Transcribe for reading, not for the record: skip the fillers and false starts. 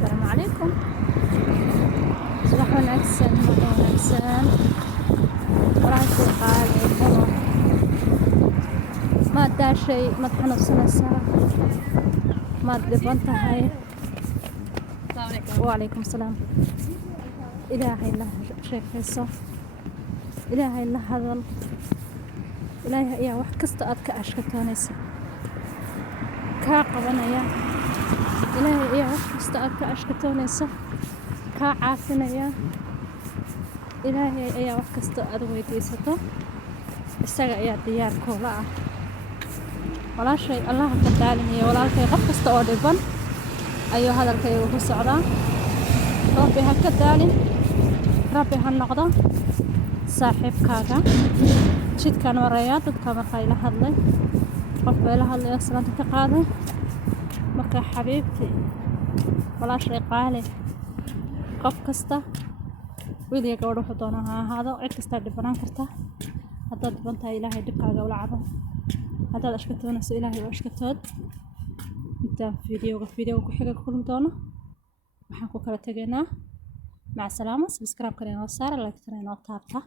السلام عليكم. صباح wanaagsan maalin wanaagsan walaashay qaali helo maad daashay maad xanuunsanaysaa maad dhiban tahay wacalaykum salaam ilaahay la sheekayso ilaahay la hadal ilaahay ayaa wax kasta aad ka ashkatoonaysa kaa qabanaya ilaahay ayaa wax kasta aad ka ashkatoonaysa kaa caafinaya ilaahay ayaa wax kasta aad weydiisato isaga ayaa diyaar kula ah walaashay allah ka daalinayo walaalkay qof kasta oo dhiban ayuu hadalkaygu ku socdaa rabbi ha ka daalin rabbi ha noqdo saaxiibkaaga jidkaan maraya dadka markaa ila hadlay qof baa ila hadlay oo salaanta ka qaaday marka xabiibtii walaashay qaali qof kasta wiiliga gabadha wuxuu doonaa ha ahaado cid kastaa dhibanaan karta haddaad dhiban tahay ilaahay dhibkaaga ula cabo haddaad ashkatoonayso ilaahay u ashkatood intaan fiidiyowga ku xiga ku kulmi doono waxaan ku kala tegaynaa maca salaama subscribe-kana inoo saara like-tana inoo taabta